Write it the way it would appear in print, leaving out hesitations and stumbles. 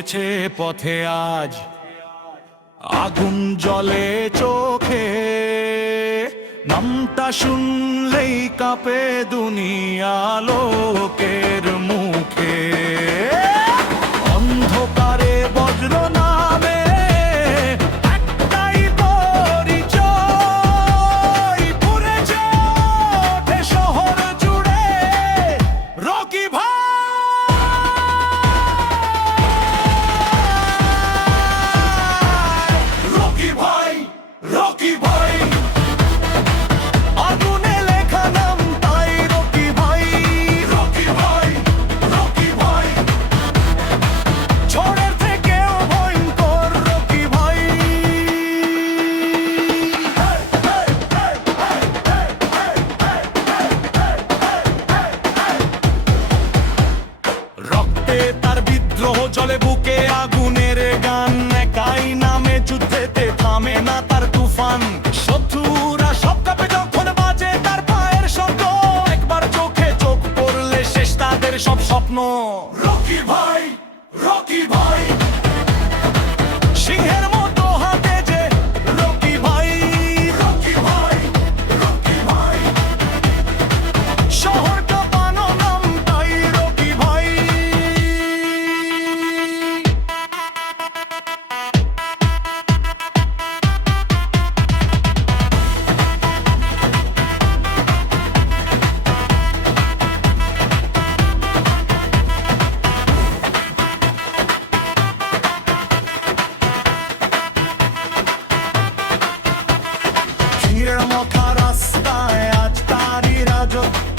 পড়েছে পথে আজ, আগুন জ্বলে চোখে, নামটা শুনলেই কাঁপে দুনিয়া লোকের মুখে। অন্ধকারে বজ্র নামে একটাই পরিচয়, পুড়েছে ওঠে শহর জুড়ে রকি ভাই। রকি ভাই, রকি ভাই, আগুনে লেখা নাম তাই রকি ভাই। রকি ভাই, রকি ভাই, ঝড়ের থেকেও ভয়ঙ্কর রকি ভাই। রক্তে তার বিদ্রোহ জলে বুকে আগুনের গান, একাই নামে যুদ্ধেতে থামে না তার তুফান। শত্রুরা সব কাঁপে যখন বাজে তার পায়ের শব্দ, একবার চোখে চোখ পড়লে শেষ তাদের সব স্বপ্ন। রকি ভাই, রকি ভাই, সিংহের মতো হাতে যে রকি ভাই। রকি ভাই, রকি ভাই, শহর কাঁপানো নাম তাই রকি ভাই। ভিড় মাখা রাস্তায় আজ তারই রাজত্ব,